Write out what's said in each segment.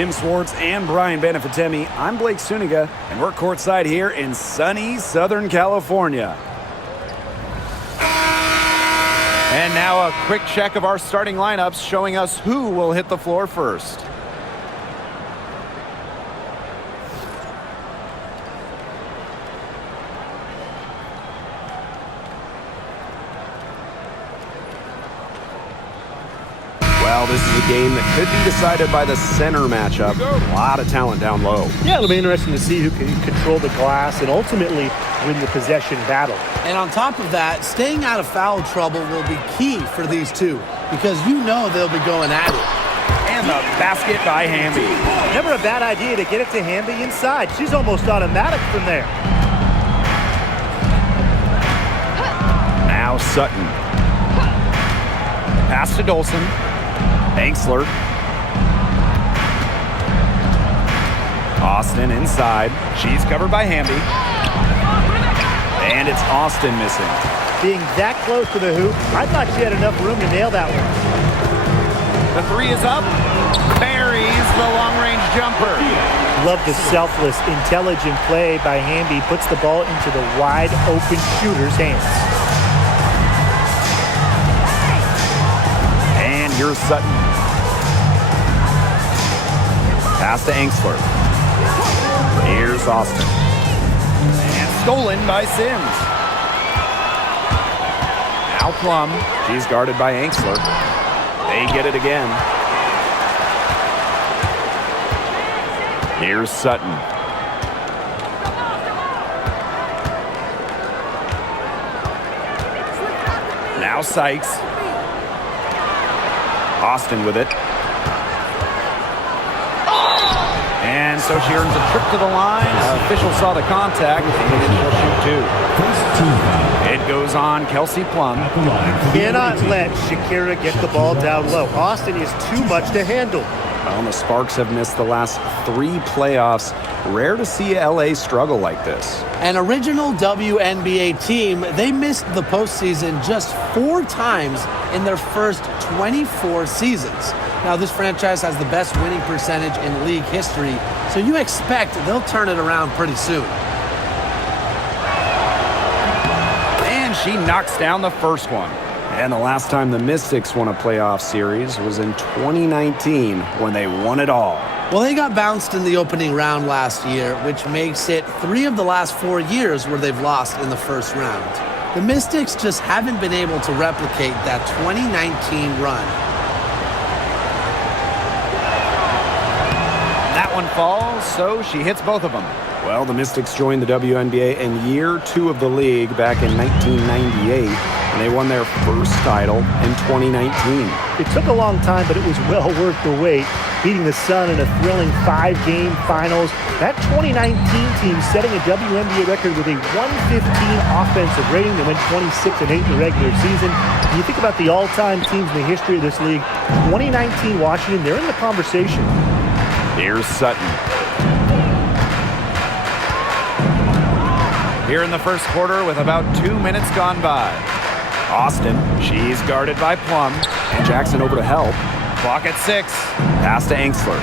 Tim Swartz and Brian Benefitemi, I'm Blake Suniga, and we're courtside here in sunny Southern California. And now a quick check of our starting lineups showing us who will hit the floor first. Well, this is a game that could be decided by the center matchup. A lot of talent down low. Yeah, it'll be interesting to see who can control the glass and ultimately win the possession battle. And on top of that, staying out of foul trouble will be key for these two because you know they'll be going at it. And the basket by Hamby. Never a bad idea to get it to Hamby inside. She's almost automatic from there. Now Sutton. Pass to Dolson. Angsler. Austin inside. She's covered by Hamby. And it's Austin missing. Being that close to the hoop, I thought she had enough room to nail that one. The three is up. Buries the long-range jumper. Love the selfless, intelligent play by Hamby. Puts the ball into the wide-open shooter's hands. And here's Sutton. Pass to Angsler. Here's Austin. And stolen by Sims. Now Plum. She's guarded by Angsler. They get it again. Here's Sutton. Now Sykes. Austin with it. And so she earns a trip to the line. Official saw the contact, and she'll shoot two. It goes on Kelsey Plum. Cannot let Shakira get the ball down low. Austin is too much to handle. Well, the Sparks have missed the last 3 playoffs. Rare to see LA struggle like this. An original WNBA team, they missed the postseason just 4 times in their first 24 seasons. Now, this franchise has the best winning percentage in league history, so you expect they'll turn it around pretty soon. And she knocks down the first one. And the last time the Mystics won a playoff series was in 2019 when they won it all. Well, they got bounced in the opening round last year, which makes it 3 of the last 4 years where they've lost in the first round. The Mystics just haven't been able to replicate that 2019 run. That one falls, so she hits both of them. Well, the Mystics joined the WNBA in year 2 of the league back in 1998, and they won their first title in 2019. It took a long time, but it was well worth the wait, beating the Sun in a thrilling 5-game finals. That 2019 team setting a WNBA record with a 115 offensive rating. They went 26-8 in the regular season. When you think about the all-time teams in the history of this league, 2019 Washington, they're in the conversation. Here's Sutton. Here in the first quarter with about 2 minutes gone by. Austin, she's guarded by Plum, and Jackson over to help. Clock at 6. Pass to Angsler.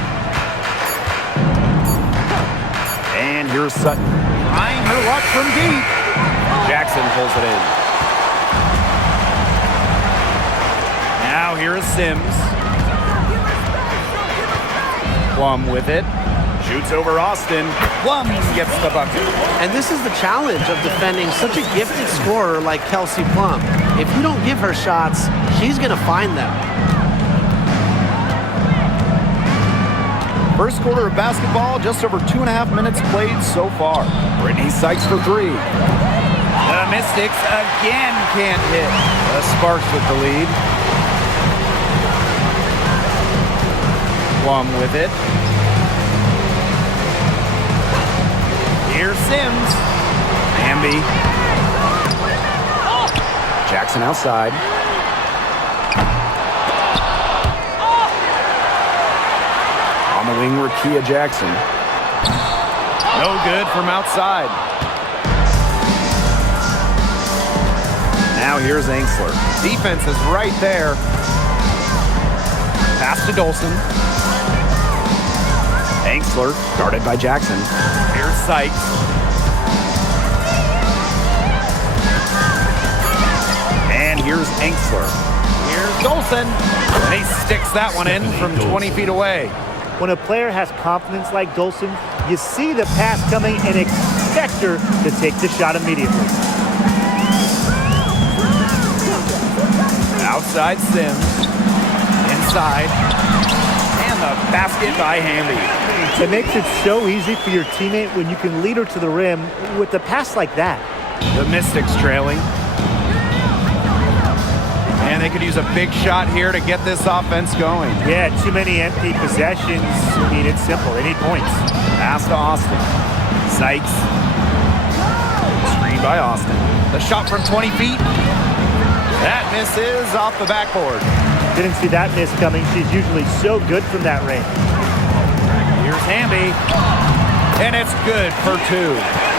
And here's Sutton. Trying her luck from deep. Jackson pulls it in. Now here is Sims. Plum with it. Shoots over Austin. Plum gets the bucket. And this is the challenge of defending such a gifted scorer like Kelsey Plum. If you don't give her shots, she's going to find them. First quarter of basketball, just over 2.5 minutes played so far. Brittany Sykes for 3. The Mystics again can't hit. The Sparks with the lead. Plum with it. Here's Sims. Hamby. Jackson outside. On the wing, Rakia Jackson. No good from outside. Now here's Angsler. Defense is right there. Pass to Dolson. Angsler, guarded by Jackson. Here's Sykes. And here's Angsler. Here's Dolson. And he sticks that one in from 20 feet away. When a player has confidence like Dolson, you see the pass coming and expect her to take the shot immediately. Outside Sims. Inside. And the basket by Hamby. It makes it so easy for your teammate when you can lead her to the rim with a pass like that. The Mystics trailing. And they could use a big shot here to get this offense going. Yeah, too many empty possessions. I mean, it's simple. They need points. Pass to Austin. Sykes. Screen by Austin. The shot from 20 feet. That misses off the backboard. Didn't see that miss coming. She's usually so good from that range. Here's Hamby. And it's good for two.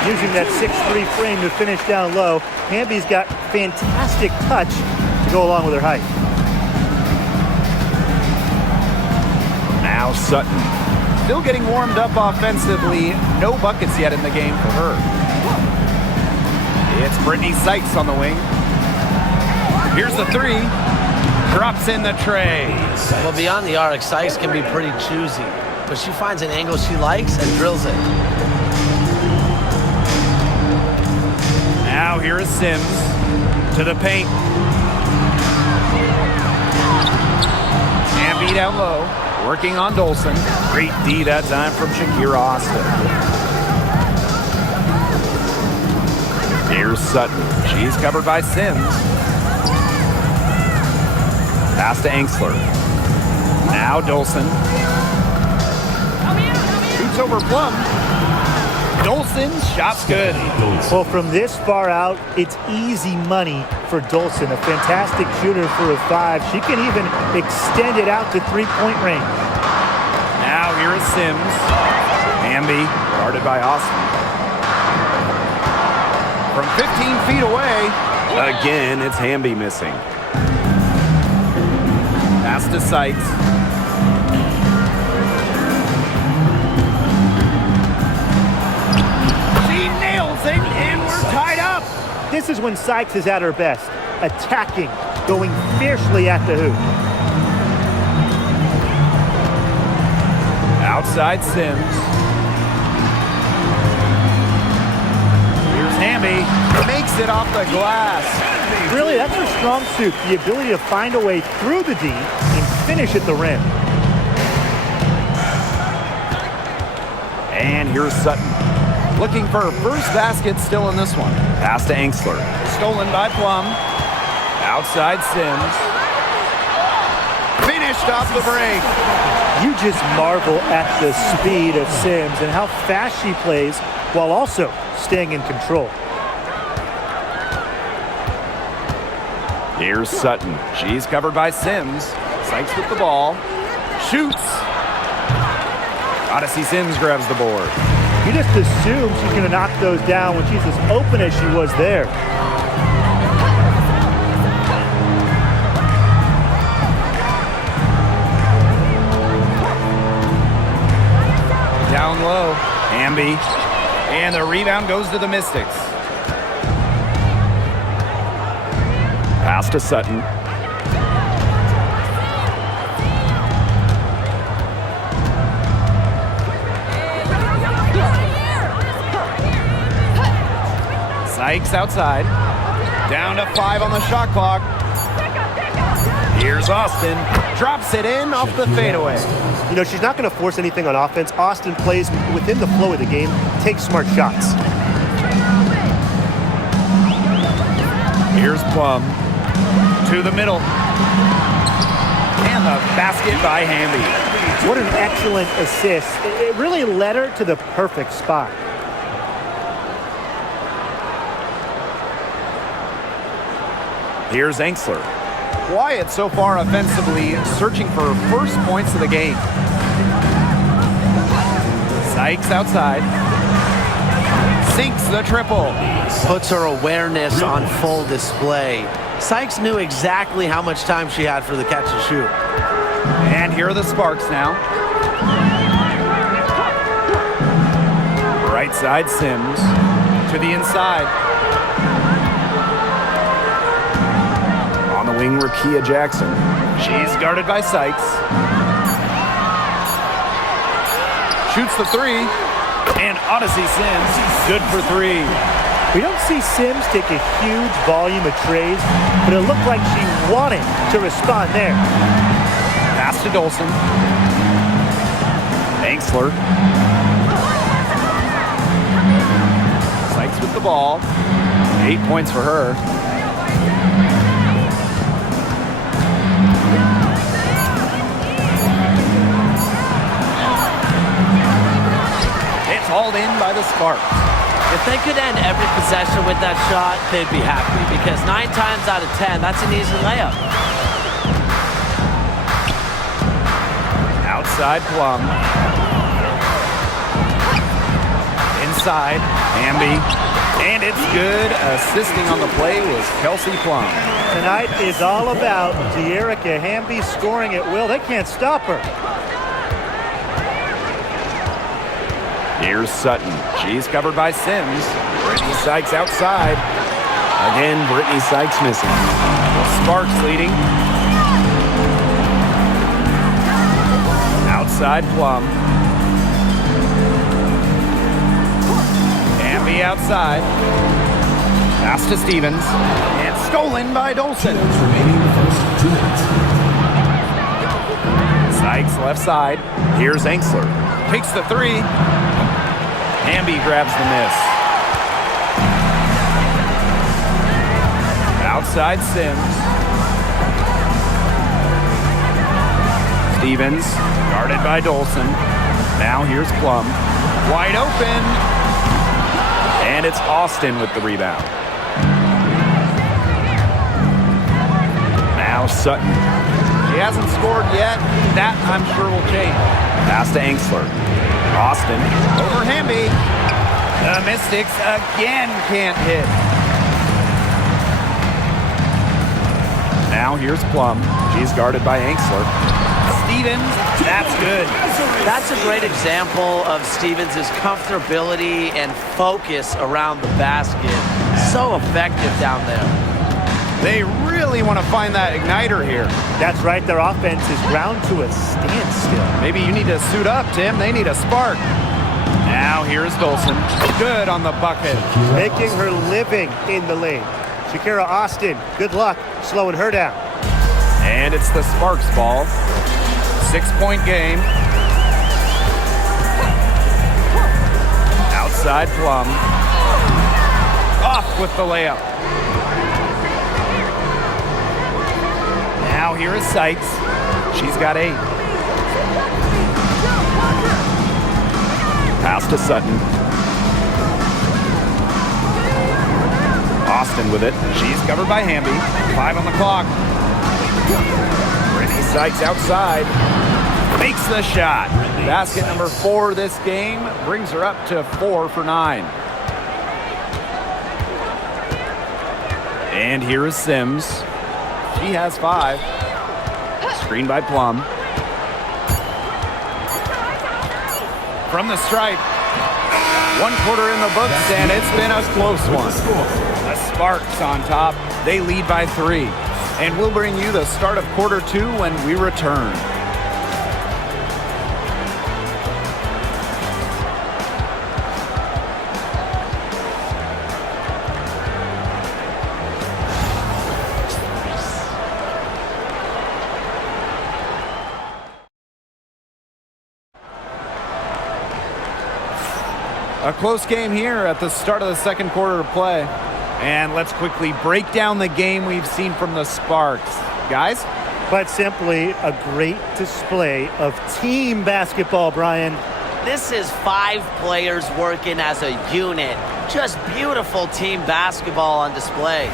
Using that 6'3" frame to finish down low, Hamby's got fantastic touch to go along with her height. Now Sutton. Still getting warmed up offensively. No buckets yet in the game for her. It's Brittany Sykes on the wing. Here's the three. Drops in the tray. Well, beyond the arc, Sykes can be pretty choosy, but she finds an angle she likes and drills it. Now here is Sims to the paint. Hamby down low, working on Dolson. Great D that time from Shakira Austin. Here's Sutton. She's covered by Sims. Pass to Angsler. Now Dolson. Shoots over Plum. Dolson's shot's good. Well, from this far out, it's easy money for Dolson. A fantastic shooter for a 5. She can even extend it out to three-point range. Now here is Sims. Hamby, guarded by Austin. From 15 feet away. Again, it's Hamby missing. Pass to Sykes. She nails it, and we're tied up. This is when Sykes is at her best. Attacking, going fiercely at the hoop. Outside Sims. Here's Hamby. Makes it off the glass. Really, that's her strong suit, the ability to find a way through the D and finish at the rim. And here's Sutton. Looking for her first basket still in this one. Pass to Angsler. Stolen by Plum. Outside Sims. Finished off the break. You just marvel at the speed of Sims and how fast she plays while also staying in control. Here's Sutton. She's covered by Sims. Sykes with the ball. Shoots. Odyssey Sims grabs the board. You just assume she's going to knock those down when she's as open as she was there. Down low. Hamby. And the rebound goes to the Mystics. Pass to Sutton. Sykes outside. Down to 5 on the shot clock. Here's Austin. Drops it in off the fadeaway. You know, she's not going to force anything on offense. Austin plays within the flow of the game, takes smart shots. Here's Plum. To the middle. And the basket by Hamby. What an excellent assist. It really led her to the perfect spot. Here's Angsler. Quiet so far offensively, searching for first points of the game. Sykes outside. Sinks the triple. Puts her awareness on full display. Sykes knew exactly how much time she had for the catch and shoot. And here are the Sparks now. Right side, Sims. To the inside. On the wing, Rakia Jackson. She's guarded by Sykes. Shoots the three. And Odyssey Sims, good for three. We don't see Sims take a huge volume of trays, but it looked like she wanted to respond there. Pass to Dolson. Angsler. Sykes with the ball. 8 points for her. It's hauled in by the Sparks. If they could end every possession with that shot, they'd be happy because 9 times out of 10, that's an easy layup. Outside Plum. Inside, Hamby. And it's good. Assisting on the play was Kelsey Plum. Tonight is all about De'Erica Hamby scoring at will. They can't stop her. Here's Sutton. She's covered by Sims. Brittany Sykes outside. Again, Brittany Sykes missing. The Sparks leading. Outside Plum. Hamby outside. Pass to Stevens. And stolen by Dolson. Sykes left side. Here's Angsler. Takes the three. Hamby grabs the miss. Outside Sims. Stevens, guarded by Dolson. Now here's Plum. Wide open. And it's Austin with the rebound. Now Sutton. He hasn't scored yet. That, I'm sure, will change. Pass to Angsler. Austin over Hamby. The Mystics again can't hit. Now here's Plum. She's guarded by Angsler. Stevens, that's good. That's a great example of Stevens' comfortability and focus around the basket. So effective down there. They really want to find that igniter here. That's right. Their offense is ground to a standstill. Maybe you need to suit up, Tim. They need a spark. Now here's Dolson. Good on the bucket. Making her living in the lane. Shakira Austin, good luck slowing her down. And it's the Sparks ball. 6-point game. Outside Plum. Off with the layup. Now here is Sykes. She's got 8. Pass to Sutton. Austin with it. She's covered by Hamby. 5 on the clock. Brittany Sykes outside. Makes the shot. Basket number 4 this game. Brings her up to 4 for 9. And here is Sims. She has 5. Screen by Plum. From the stripe. 1 quarter in the books, and it's been a close one. The Sparks on top. They lead by 3. And we'll bring you the start of quarter 2 when we return. A close game here at the start of the second quarter of play. And let's quickly break down the game we've seen from the Sparks. Guys? Quite simply, a great display of team basketball, Brian. This is 5 players working as a unit. Just beautiful team basketball on display.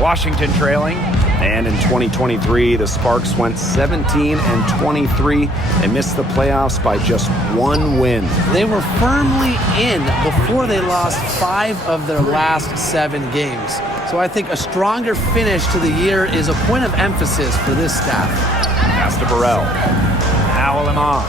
Washington trailing. And in 2023, the Sparks went 17-23 and missed the playoffs by just 1 win. They were firmly in before they lost 5 of their last 7 games. So I think a stronger finish to the year is a point of emphasis for this staff. Pass to Burrell. Now Lamont.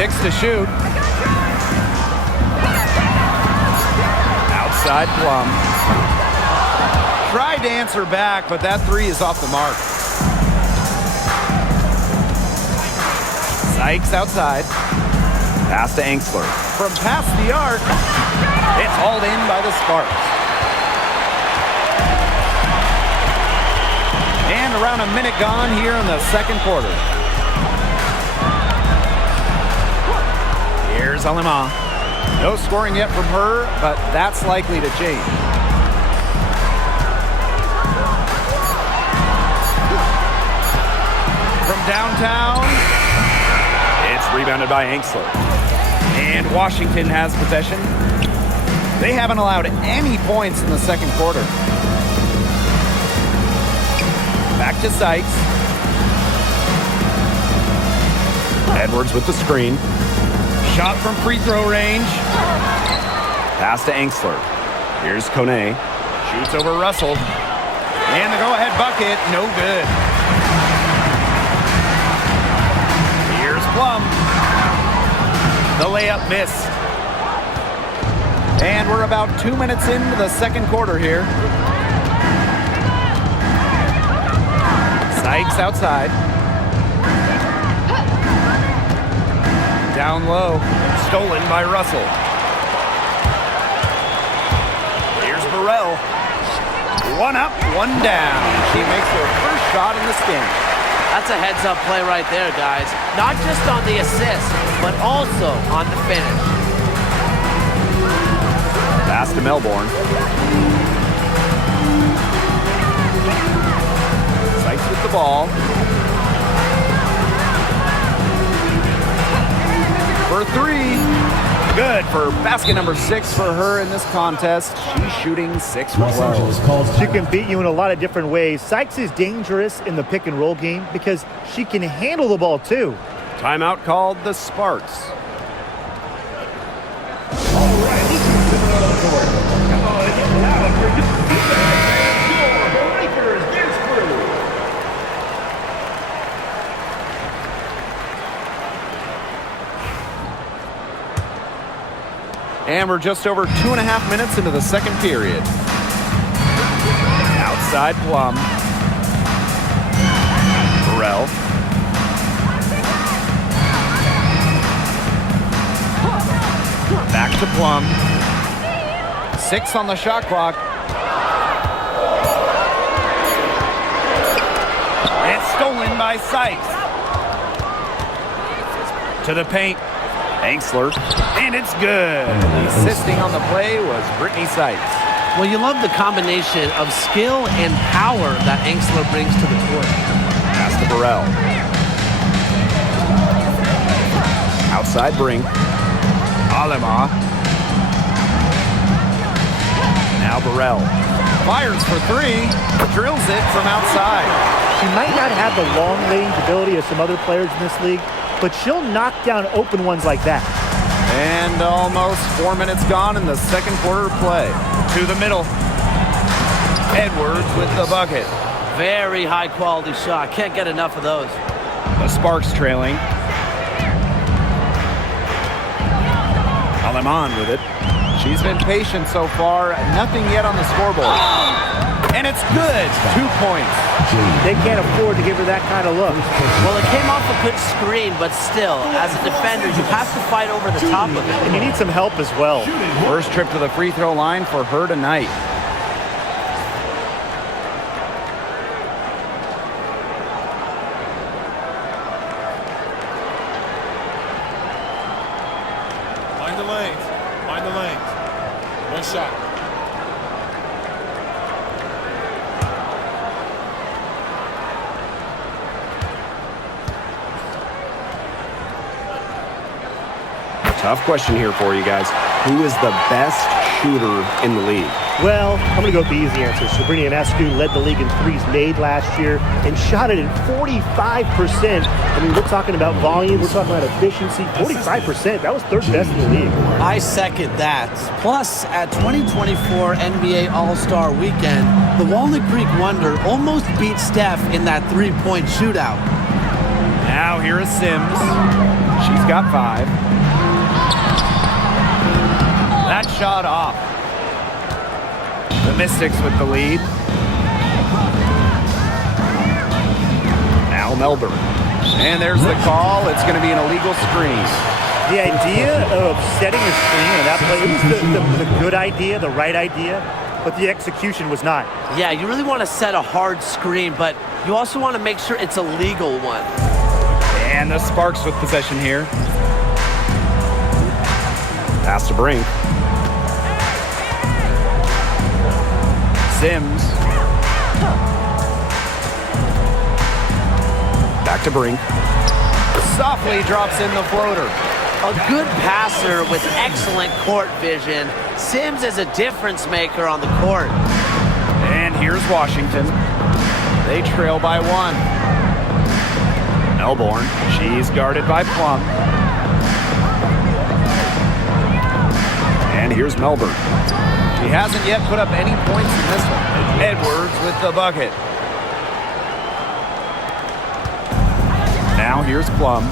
6 to shoot. Outside Plum. Tried to answer back, but that 3 is off the mark. Sykes outside. Pass to Angsler. From past the arc, it's hauled in by the Sparks. And around a minute gone here in the second quarter. Here's Alima. No scoring yet from her, but that's likely to change. From downtown, it's rebounded by Angsler. And Washington has possession. They haven't allowed any points in the second quarter. Back to Sykes. Edwards with the screen. Shot from free throw range. Pass to Angsler. Here's Kone. Shoots over Russell. And the go-ahead bucket, no good. Here's Plum. The layup missed. And we're about 2 minutes into the second quarter here. Sykes outside. Down low. Stolen by Russell. Here's Burrell. One up, one down. She makes her first shot in this game. That's a heads-up play right there, guys. Not just on the assist, but also on the finish. Pass to Melbourne. Sykes with the ball. For 3. Good for basket number 6 for her in this contest. She's shooting 6 for 12. She can beat you in a lot of different ways. Sykes is dangerous in the pick and roll game because she can handle the ball too. Timeout called the Sparks. And we're just over 2.5 minutes into the second period. Outside Plum. Burrell. Back to Plum. 6 on the shot clock. It's stolen by Sykes. To the paint. Angsler, and it's good. Assisting on the play was Brittany Sykes. Well, you love the combination of skill and power that Angsler brings to the court. Pass to Burrell. Outside Brink. Alema. Now Burrell. Fires for 3. Drills it from outside. She might not have the long range ability of some other players in this league, but she'll knock down open ones like that. And almost 4 minutes gone in the second quarter of play. To the middle. Edwards with the bucket. Very high quality shot. Can't get enough of those. The Sparks trailing. Aleman with it. She's been patient so far. Nothing yet on the scoreboard. And it's good. 2 points. They can't afford to give her that kind of look. Well, it came off a good screen, but still, as a defender, you have to fight over the top of it. And you need some help as well. First trip to the free throw line for her tonight. Find the lanes. Find the lanes. One shot. Tough question here for you guys. Who is the best shooter in the league? Well, I'm going to go with the easy answer. Sabrina Ionescu led the league in threes made last year and shot it at 45%. I mean, we're talking about volume. We're talking about efficiency. 45%. That was third best in the league. I second that. Plus, at 2024 NBA All-Star Weekend, the Walnut Creek Wonder almost beat Steph in that three-point shootout. Now here is Sims. She's got 5. That shot off. The Mystics with the lead. Now Melbourne. And there's the call. It's going to be an illegal screen. The idea of setting a screen on that play, it was the good idea, the right idea, but the execution was not. Yeah, you really want to set a hard screen, but you also want to make sure it's a legal one. And the Sparks with possession here. Pass to Brink. Sims. Back to Brink. Softly drops in the floater. A good passer with excellent court vision. Sims is a difference maker on the court. And here's Washington. They trail by 1. Melbourne. She's guarded by Plum. And here's Melbourne. She hasn't yet put up any points in this one. Edwards with the bucket. Now here's Plum.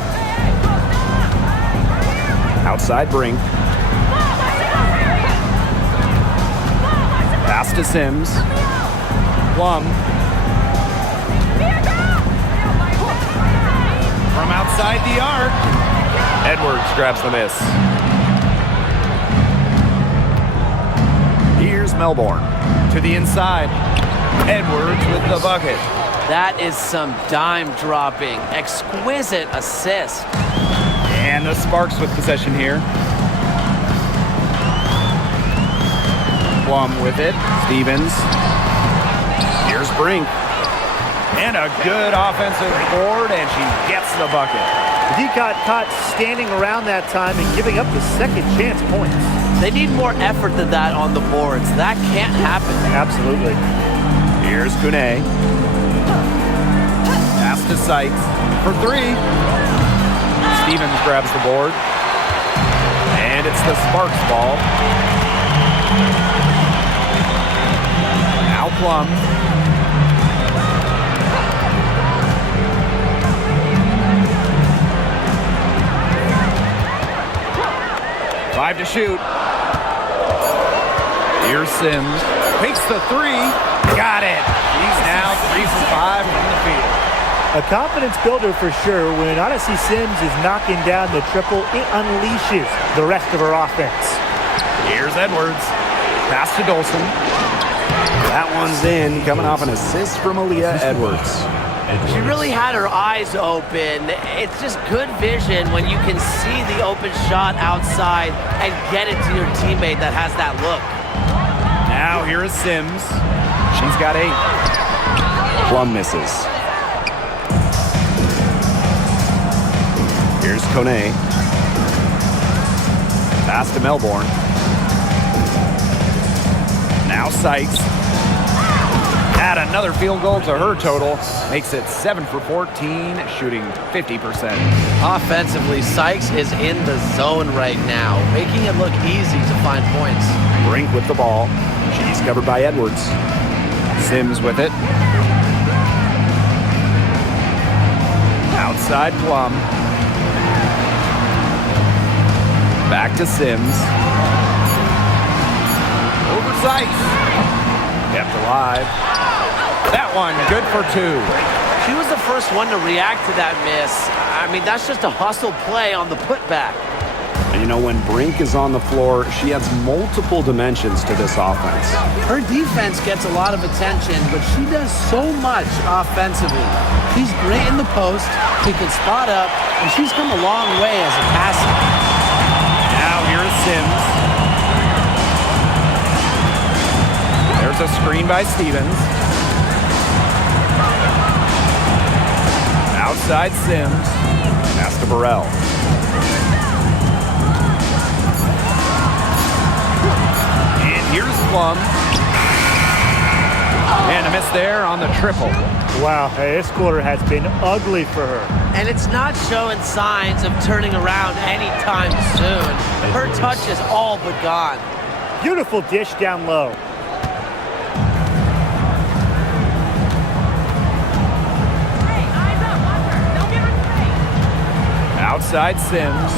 Outside Brink. Pass to Sims. Plum. From outside the arc. Edwards grabs the miss. Here's Melbourne. To the inside. Edwards with the bucket. That is some dime dropping. Exquisite assist. And the Sparks with possession here. Plum with it. Stevens. Here's Brink. And a good offensive board, and she gets the bucket. He got caught standing around that time and giving up the second chance points. They need more effort than that on the boards. That can't happen. Absolutely. Here's Kune. Pass to Sykes for 3. Stevens grabs the board. And it's the Sparks ball. Now Plum. Five to shoot. Here's Sims. Takes the 3. Got it. He's now 3 for 5 from the field. A confidence builder for sure. When Odyssey Sims is knocking down the triple, it unleashes the rest of her offense. Here's Edwards. Pass to Dolson. That one's in, coming off an assist from Aaliyah Edwards. She really had her eyes open. It's just good vision when you can see the open shot outside and get it to your teammate that has that look. Now here is Sims. She's got 8. Plum misses. Here's Kone. Pass to Melbourne. Now Sykes. Add another field goal to her total. Makes it 7 for 14, shooting 50%. Offensively, Sykes is in the zone right now, making it look easy to find points. Brink with the ball. She's covered by Edwards. Sims with it. Outside Plum. Back to Sims. Over Sykes. Kept alive. That one, good for 2. She was the first one to react to that miss. I mean, that's just a hustle play on the putback. And you know, when Brink is on the floor, she adds multiple dimensions to this offense. Her defense gets a lot of attention, but she does so much offensively. She's great in the post, she can spot up, and she's come a long way as a passer. Now here's Sims. There's a screen by Stevens. Outside Sims. Pass to Burrell. And here's Plum. And a miss there on the triple. Wow, this quarter has been ugly for her. And it's not showing signs of turning around anytime soon. Her touch is all but gone. Beautiful dish down low. Outside Sims.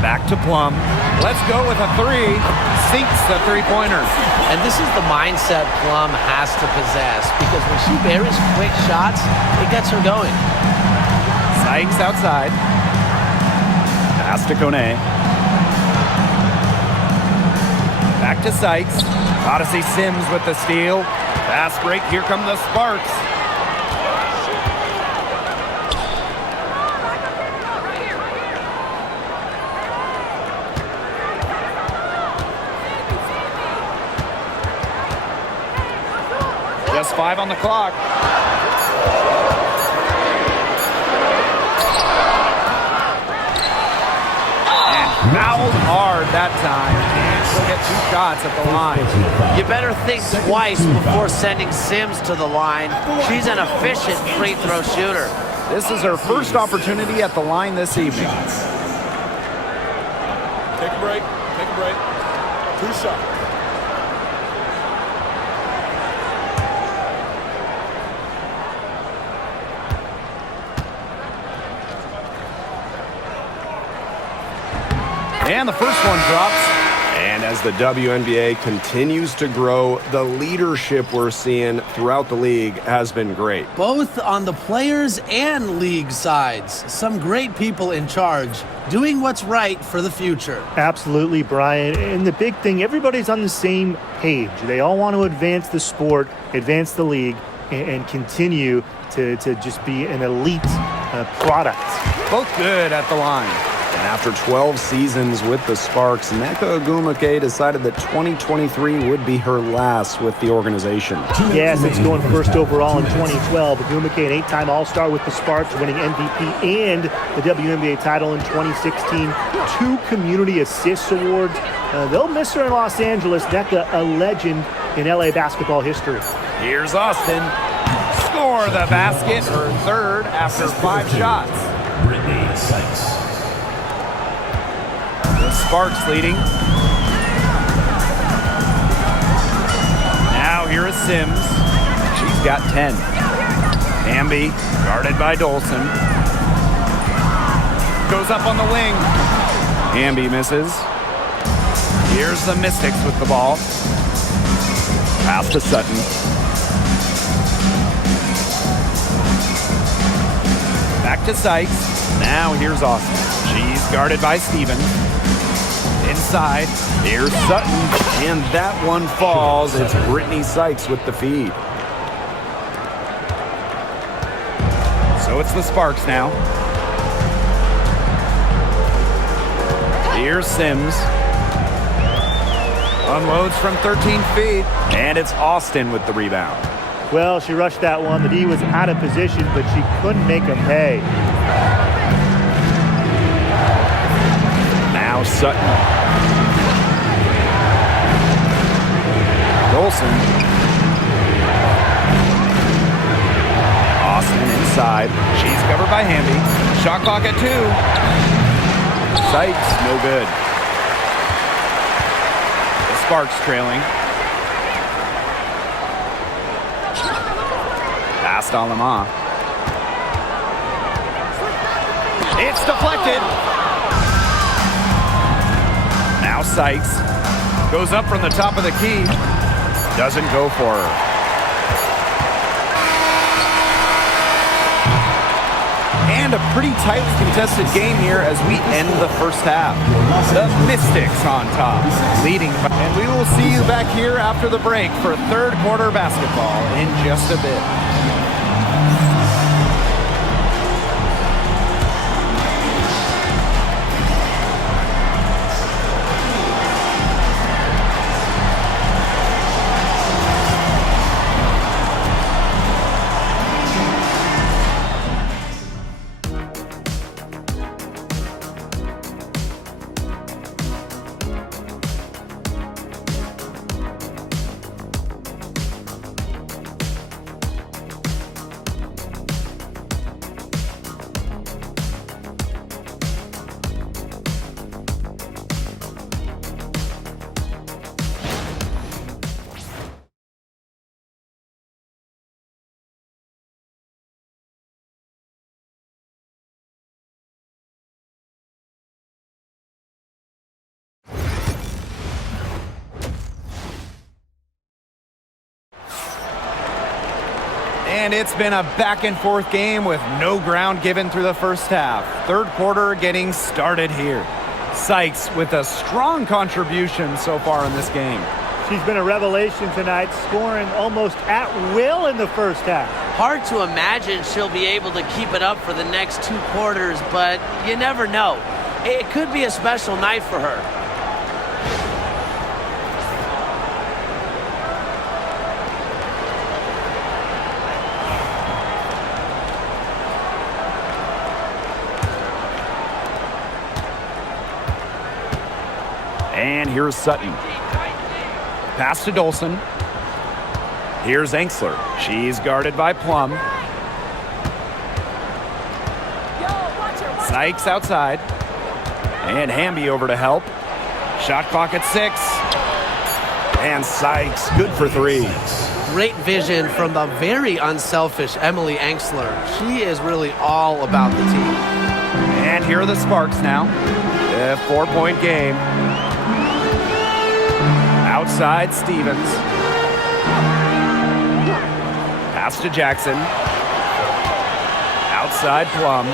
Back to Plum. Let's go with a three. Sinks the three-pointer. And this is the mindset Plum has to possess, because when she buries quick shots, it gets her going. Sykes outside. Pass to Kone. Back to Sykes. Odyssey Sims with the steal. Fast break. Here come the Sparks. Just 5 on the clock. And fouled hard that time. And she'll get 2 shots at the line. You better think twice before sending Sims to the line. She's an efficient free throw shooter. This is her first opportunity at the line this evening. Take a break. Take a break. 2 shots. And the first one drops. And as the WNBA continues to grow, the leadership we're seeing throughout the league has been great. Both on the players and league sides. Some great people in charge, doing what's right for the future. Absolutely, Brian. And the big thing, everybody's on the same page. They all want to advance the sport, advance the league, and continue to just be an elite product. Both good at the line. And after 12 seasons with the Sparks, Nneka Ogwumike decided that 2023 would be her last with the organization. Yeah, since going first overall in 2012, Ogwumike, an 8-time All-Star with the Sparks, winning MVP and the WNBA title in 2016, 2 Community Assists Awards. They'll miss her in Los Angeles. Nneka, a legend in LA basketball history. Here's Austin. Score the basket, her third after 5 shots. Brittany Sykes. The Sparks leading. Now here is Sims. She's got 10. Hamby, guarded by Dolson. Goes up on the wing. Hamby misses. Here's the Mystics with the ball. Pass to Sutton. Back to Sykes. Now here's Austin. She's guarded by Stevens. Inside. Here's Sutton. And that one falls. It's Brittany Sykes with the feed. So it's the Sparks now. Here's Sims. Unloads from 13 feet. And it's Austin with the rebound. Well, she rushed that one. The D was out of position, but she couldn't make them pay. Now Sutton. Dolson. Austin inside. She's covered by Hamby. Shot clock at 2. Sykes, no good. The Sparks trailing. Pass to Alama. It's deflected. Now Sykes goes up from the top of the key. Doesn't go for her. And a pretty tightly contested game here as we end the first half. The Mystics on top, leading. And we will see you back here after the break for third quarter basketball in just a bit. And it's been a back-and-forth game with no ground given through the first half. Third quarter getting started here. Sykes with a strong contribution so far in this game. She's been a revelation tonight, scoring almost at will in the first half. Hard to imagine she'll be able to keep it up for the next 2 quarters, but you never know. It could be a special night for her. And here's Sutton. Pass to Dolson. Here's Enksler. She's guarded by Plum. Sykes outside. And Hamby over to help. Shot clock at 6. And Sykes good for 3. Great vision from the very unselfish Emily Enksler. She is really all about the team. And here are the Sparks now. A 4-point game. Outside Stevens. Pass to Jackson. Outside Plum.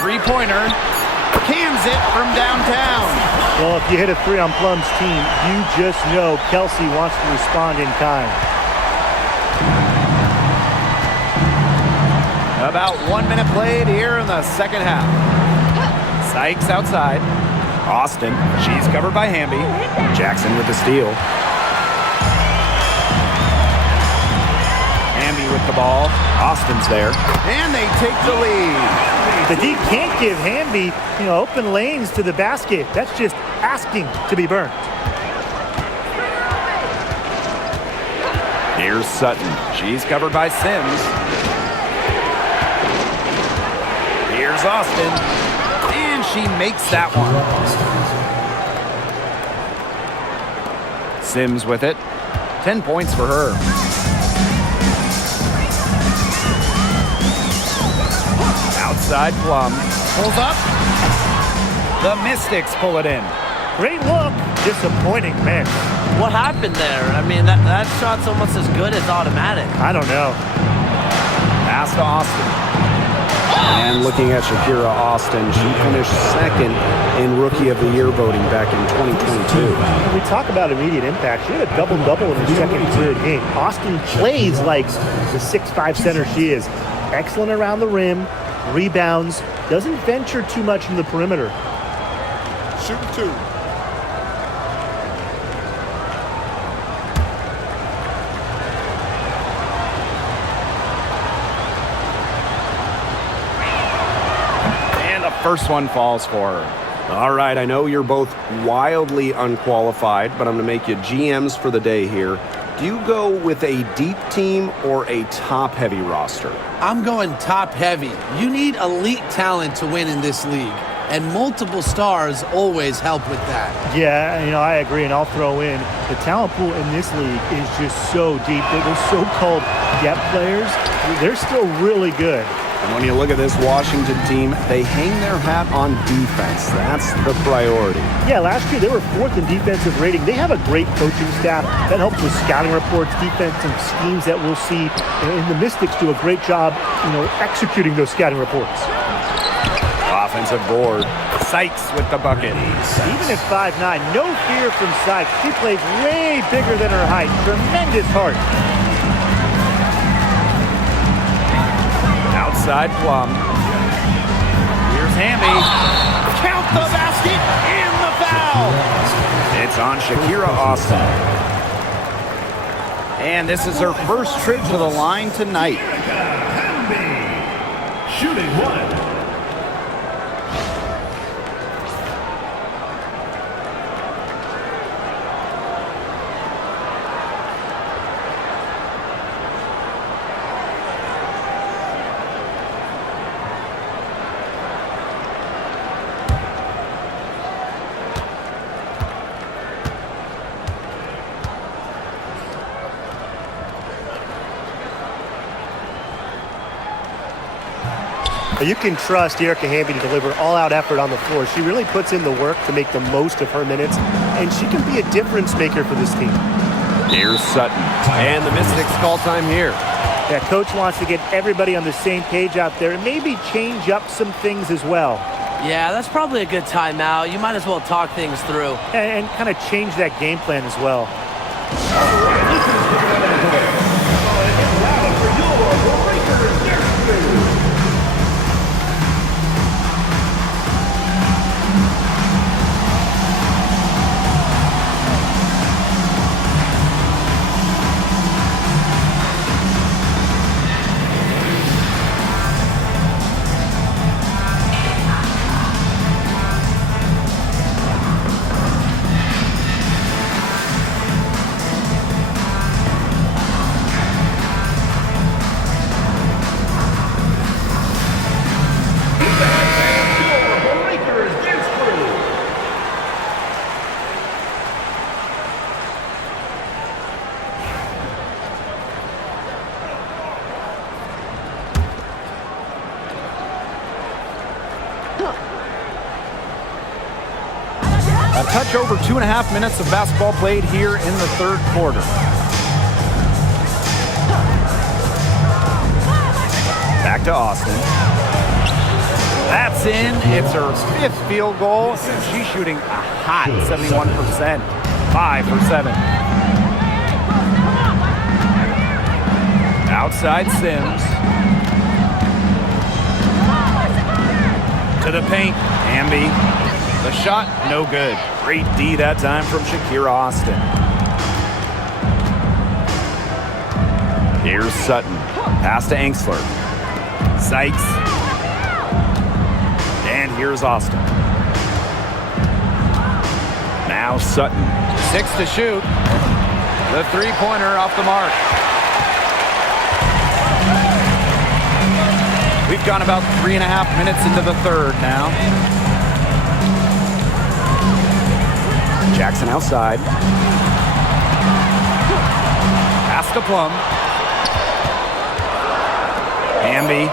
Three-pointer. Cans it from downtown. Well, if you hit a 3 on Plum's team, you just know Kelsey wants to respond in kind. About 1 minute played here in the second half. Sykes outside. Austin. She's covered by Hamby. Jackson with the steal. Hamby with the ball. Austin's there. And they take the lead. The D can't give Hamby, open lanes to the basket. That's just asking to be burnt. Here's Sutton. She's covered by Sims. Here's Austin. And she makes that one. Sims with it. 10 points for her. Outside Plum. Pulls up. The Mystics pull it in. Great look. Disappointing miss. What happened there? I mean, that shot's almost as good as automatic. I don't know. Pass to Austin. And looking at Shakira Austin, she finished second in Rookie of the Year voting back in 2022. When we talk about immediate impact, she had a double-double in her second period game. Austin plays like the 6'5" center she is. Excellent around the rim, rebounds, doesn't venture too much in the perimeter. Shooting 2. First one falls for her. All right, I know you're both wildly unqualified, but I'm going to make you GMs for the day here. Do you go with a deep team or a top-heavy roster? I'm going top-heavy. You need elite talent to win in this league, and multiple stars always help with that. Yeah, I agree, and I'll throw in the talent pool in this league is just so deep. Those so-called depth players, they're still really good. And when you look at this Washington team, they hang their hat on defense. That's the priority. Yeah, last year they were 4th in defensive rating. They have a great coaching staff that helps with scouting reports, defensive schemes that we'll see. And the Mystics do a great job, executing those scouting reports. Offensive board. Sykes with the bucket. Even at 5'9", no fear from Sykes. She plays way bigger than her height. Tremendous heart. Outside Plum. Here's Hamby. Count the basket and the foul. It's on Shakira Austin. And this is her first trip to the line tonight. Shooting 1. You can trust Erica Hamby to deliver all-out effort on the floor. She really puts in the work to make the most of her minutes, and she can be a difference maker for this team. Here's Sutton. And the Mystics call time here. Yeah, coach wants to get everybody on the same page out there and maybe change up some things as well. Yeah, that's probably a good timeout. You might as well talk things through. And kind of change that game plan as well. A touch over 2.5 minutes of basketball played here in the third quarter. Back to Austin. That's in. It's her 5th field goal. She's shooting a hot 71%. 5 for 7. Outside Sims. To the paint. Hamby. The shot, no good. Great D that time from Shakira Austin. Here's Sutton. Pass to Angsler. Sykes. And here's Austin. Now Sutton. 6 to shoot. The three-pointer off the mark. We've gone about 3.5 minutes into the third now. Jackson outside. Pass to Plum. Hamby.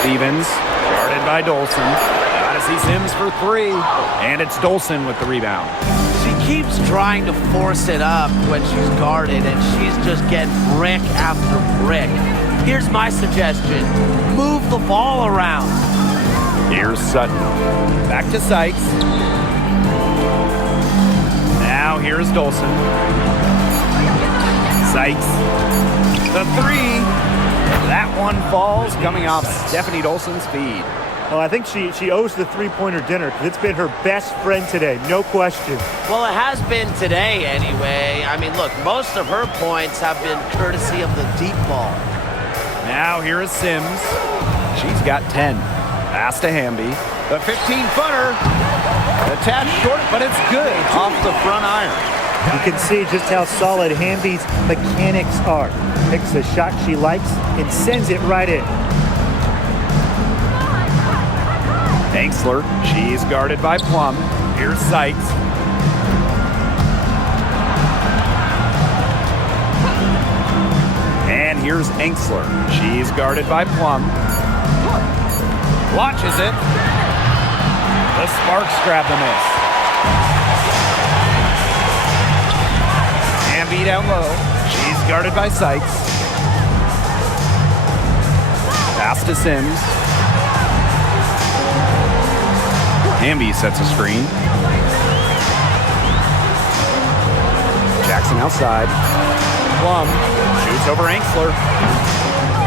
Stevens. Guarded by Dolson. Got to see Sims for 3. And it's Dolson with the rebound. She keeps trying to force it up when she's guarded, and she's just getting brick after brick. Here's my suggestion. Move the ball around. Here's Sutton. Back to Sykes. Now here's Dolson. Sykes. The 3. That one falls, coming off Stephanie Dolson's feed. Well, I think she owes the three-pointer dinner because it's been her best friend today, no question. Well, it has been today anyway. I mean, look, most of her points have been courtesy of the deep ball. Now here is Sims. She's got 10. Pass to Hamby. The 15-footer. The tad short, but it's good off the front iron. You can see just how solid Hamby's mechanics are. Picks a shot she likes and sends it right in. Angsler, she's guarded by Plum. Here's Sykes. And here's Angsler. She's guarded by Plum. Launches it. The Sparks grab the miss. Hamby down low. She's guarded by Sykes. Pass to Sims. Hamby sets a screen. Jackson outside. Plum shoots over Angsler.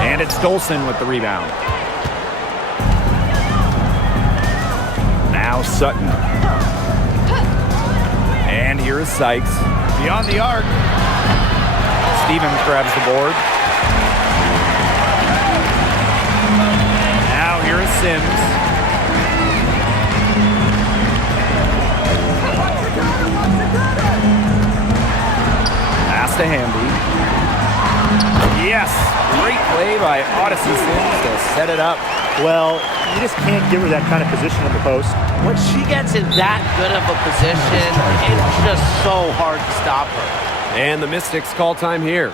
And it's Dolson with the rebound. Now Sutton. And here is Sykes. Beyond the arc. Stevens grabs the board. Now here is Sims. Pass to Hamby. Yes! Great play by Odyssey Sims to set it up. Well, you just can't give her that kind of position on the post. When she gets in that good of a position, it's just so hard to stop her. And the Mystics call time here.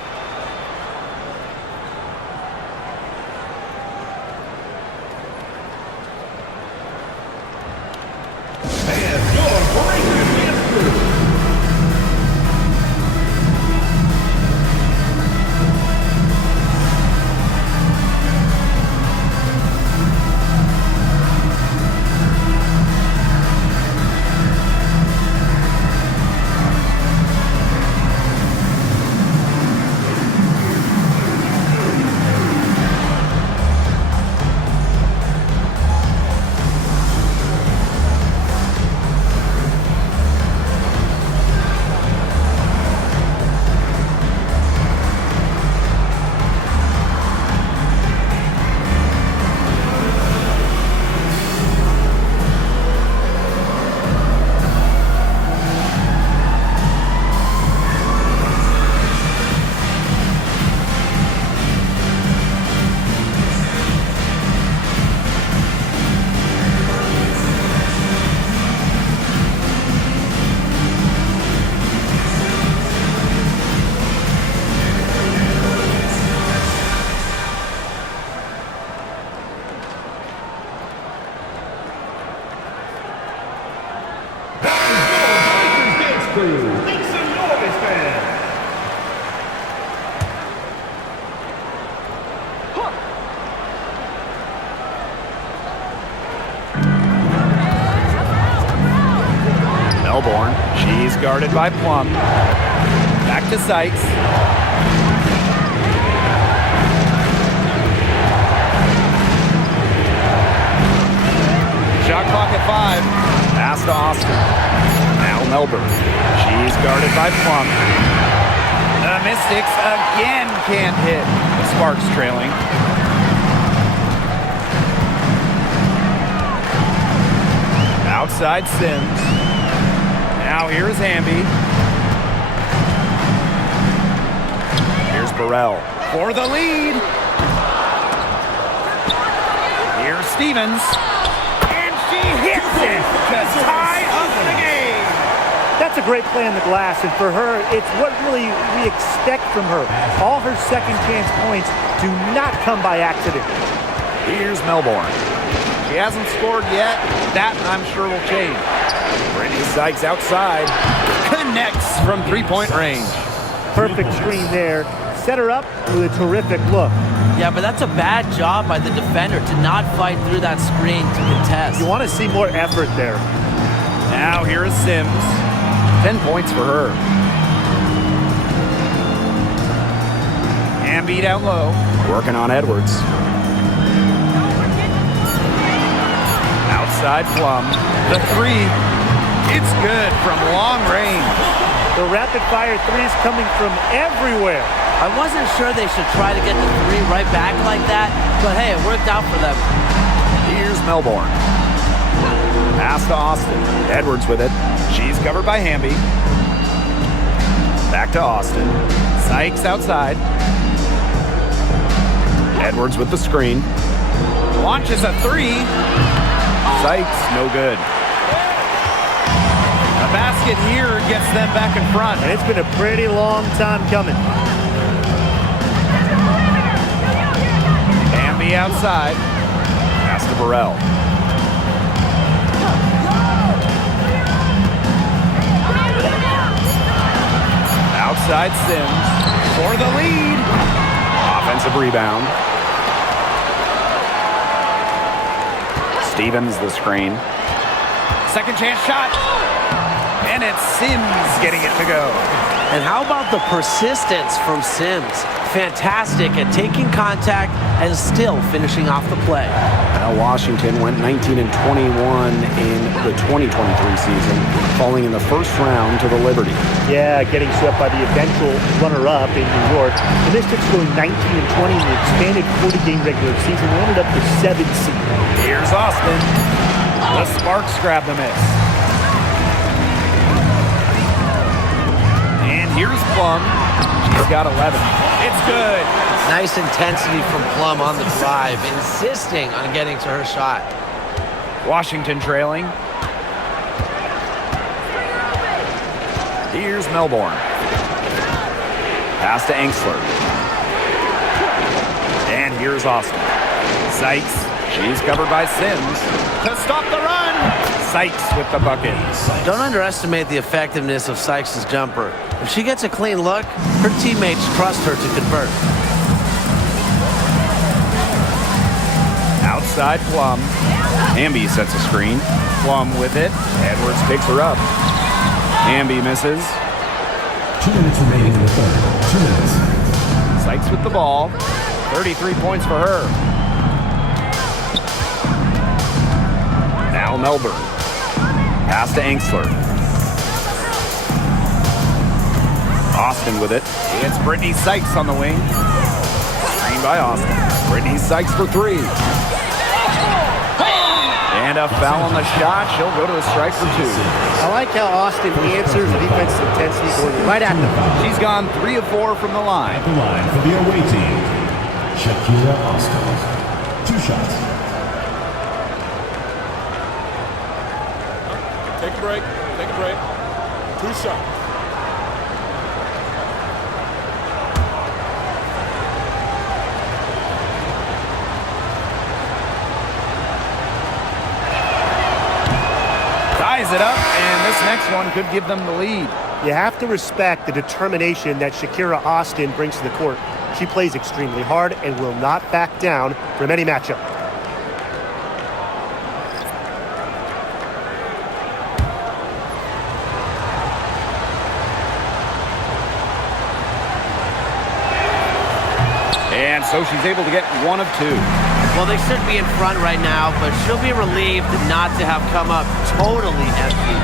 Melbourne. She's guarded by Plum. Back to Sykes. Shot clock at 5. Pass to Austin. Now Melbourne. She's guarded by Plum. The Mystics again can't hit. The Sparks trailing. Outside Sims. Now here's Hamby. Here's Burrell for the lead. Here's Stevens. And she hits it to tie up the game. That's a great play on the glass, and for her, it's what really we expect from her. All her second chance points do not come by accident. Here's Melbourne. She hasn't scored yet. That, I'm sure, will change. Brittany Sykes outside. Connects from three-point range. Perfect screen there. Set her up with a terrific look. Yeah, but that's a bad job by the defender to not fight through that screen to contest. You want to see more effort there. Now here is Sims. 10 points for her. Hamby down low. Working on Edwards. Outside Plum. The three. It's good from long range. The rapid-fire threes coming from everywhere. I wasn't sure they should try to get the three right back like that, but hey, it worked out for them. Here's Melbourne. Pass to Austin. Edwards with it. She's covered by Hamby. Back to Austin. Sykes outside. Edwards with the screen. Launches a three. Sykes, no good. The basket here gets them back in front. And it's been a pretty long time coming. Hamby outside. Pass to Burrell. Outside Sims for the lead. Offensive rebound. Stevens the screen. Second chance shot. And it's Sims getting it to go. And how about the persistence from Sims? Fantastic at taking contact and still finishing off the play. Well, Washington went 19 and 21 in the 2023 season, falling in the first round to the Liberty. Yeah, getting swept by the eventual runner-up in New York. The Mystics going 19 and 20 in the expanded 40-game regular season. They ended up the 7th seed. Here's Austin. The Sparks grab the miss. And here's Plum. She's got 11. It's good. Nice intensity from Plum on the drive, insisting on getting to her shot. Washington trailing. Here's Melbourne. Pass to Angsler. And here's Austin. Sykes. She's covered by Sims. To stop the run. Sykes with the bucket. Don't underestimate the effectiveness of Sykes' jumper. If she gets a clean look, her teammates trust her to convert. Outside Plum. Hamby sets a screen. Plum with it. Edwards picks her up. Hamby misses. 2 minutes remaining in the third. 2 minutes. Sykes with the ball. 33 points for her. Now Melbourne. Pass to Angsler. Austin with it. It's Brittany Sykes on the wing. Screen by Austin. Brittany Sykes for three. And a foul on the shot. She'll go to the strike for two. I like how Austin answers the defensive intensity going right at them. She's gone 3 of 4 from the line. At the line for the away team, Shakira Austin. 2 shots. Take a break. Take a break. 2 shots. Ties it up, and this next one could give them the lead. You have to respect the determination that Shakira Austin brings to the court. She plays extremely hard and will not back down from any matchup. And so she's able to get one of two. Well, they should be in front right now, but she'll be relieved not to have come up totally empty.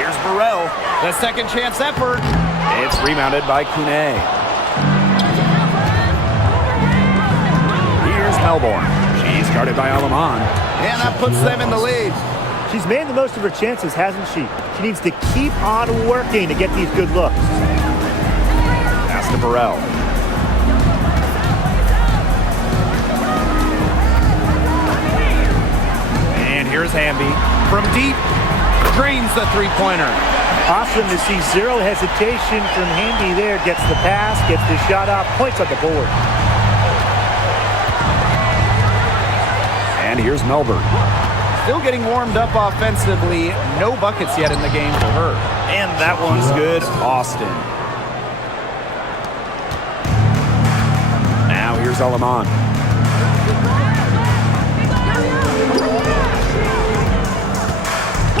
Here's Burrell. The second chance effort. It's rebounded by Kune. Here's Melbourne. She's guarded by Alaman. And that puts them in the lead. She's made the most of her chances, hasn't she? She needs to keep on working to get these good looks. Pass to Burrell. And here's Hamby. From deep, drains the three-pointer. Awesome to see zero hesitation from Hamby there. Gets the pass, gets the shot off, points on the board. And here's Melbourne. Still getting warmed up offensively. No buckets yet in the game for her. And that one's good. Austin. Now here's Alaman.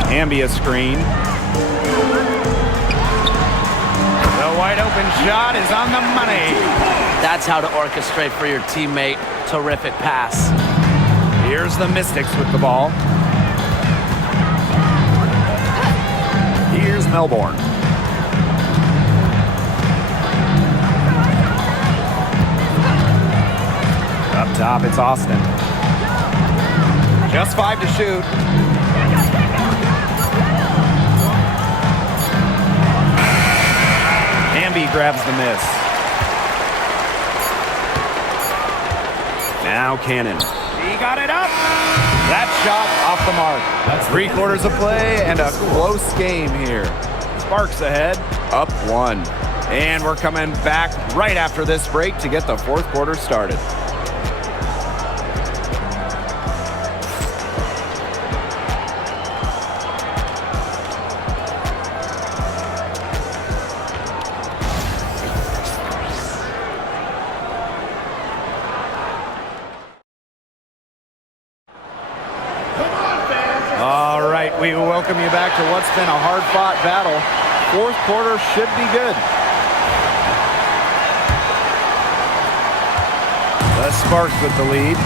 Hamby a screen. The wide open shot is on the money. That's how to orchestrate for your teammate. Terrific pass. Here's the Mystics with the ball. Here's Melbourne. Up top, it's Austin. Just 5 to shoot. Hamby grabs the miss. Now Cannon. He got it up. That shot off the mark. That's 3/4 of play and a close game here. Sparks ahead, up 1. And we're coming back right after this break to get the fourth quarter started. We welcome you back to what's been a hard-fought battle. Fourth quarter should be good. The Sparks with the lead.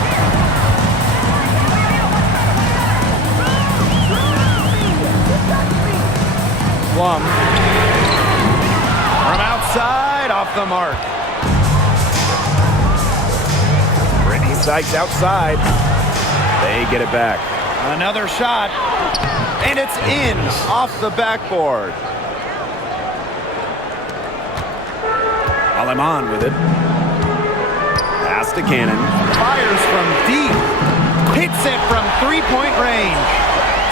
Plum. From outside, off the mark. Brittany Sykes outside. They get it back. Another shot. And it's in off the backboard. Alaman with it. Pass to Cannon. Fires from deep. Hits it from three-point range.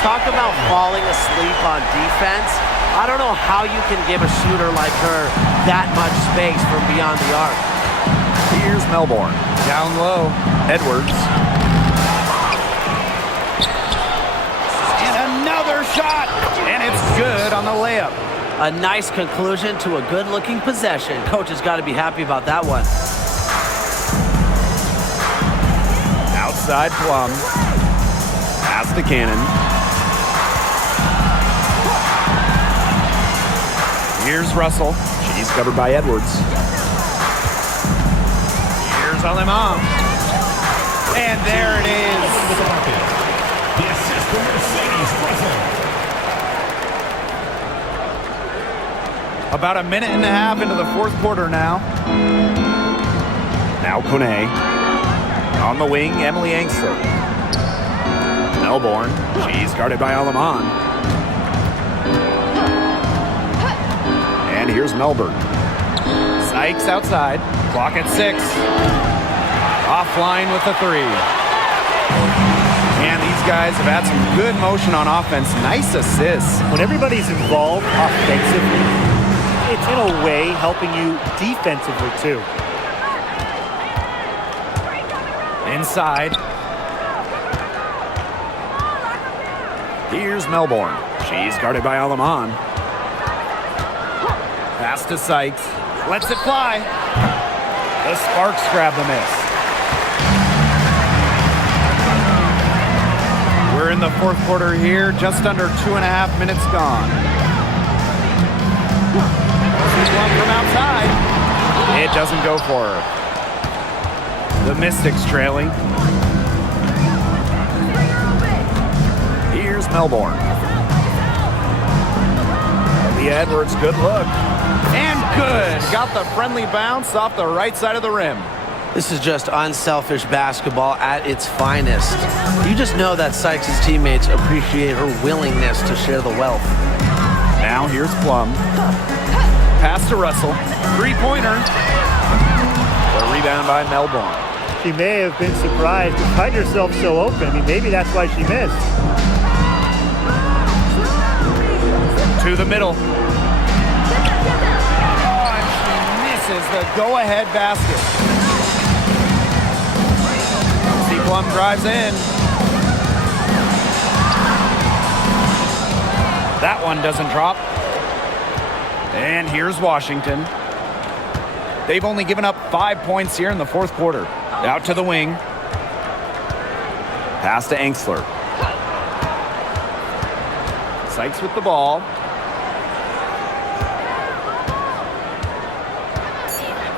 Talk about falling asleep on defense. I don't know how you can give a shooter like her that much space from beyond the arc. Here's Melbourne. Down low. Edwards. Another shot, and it's good on the layup. A nice conclusion to a good-looking possession. Coach has got to be happy about that one. Outside Plum. Pass to Cannon. Here's Russell. She's covered by Edwards. Here's Alemam. And there it is. About a minute and a half into the fourth quarter now. Now Kone. On the wing, Emily Angster. Melbourne. She's guarded by Alaman. And here's Melbourne. Sykes outside. Clock at 6. Offline with the 3. And these guys have had some good motion on offense. Nice assists. When everybody's involved offensively, it's in a way helping you defensively too. Inside. Here's Melbourne. She's guarded by Alaman. Pass to Sykes. Lets it fly. The Sparks grab the miss. We're in the fourth quarter here. Just under 2.5 minutes gone. One from outside. It doesn't go for her. The Mystics trailing. Here's Melbourne. Leah Edwards, good look. And good. Got the friendly bounce off the right side of the rim. This is just unselfish basketball at its finest. You just know that Sykes' teammates appreciate her willingness to share the wealth. Now here's Plum. Pass to Russell. Three-pointer. The rebound by Melbourne. She may have been surprised to find herself so open. I mean, maybe that's why she missed. To the middle. Oh, and she misses the go-ahead basket. Plum drives in. That one doesn't drop. And here's Washington. They've only given up 5 points here in the fourth quarter. Out to the wing. Pass to Angsler. Sykes with the ball.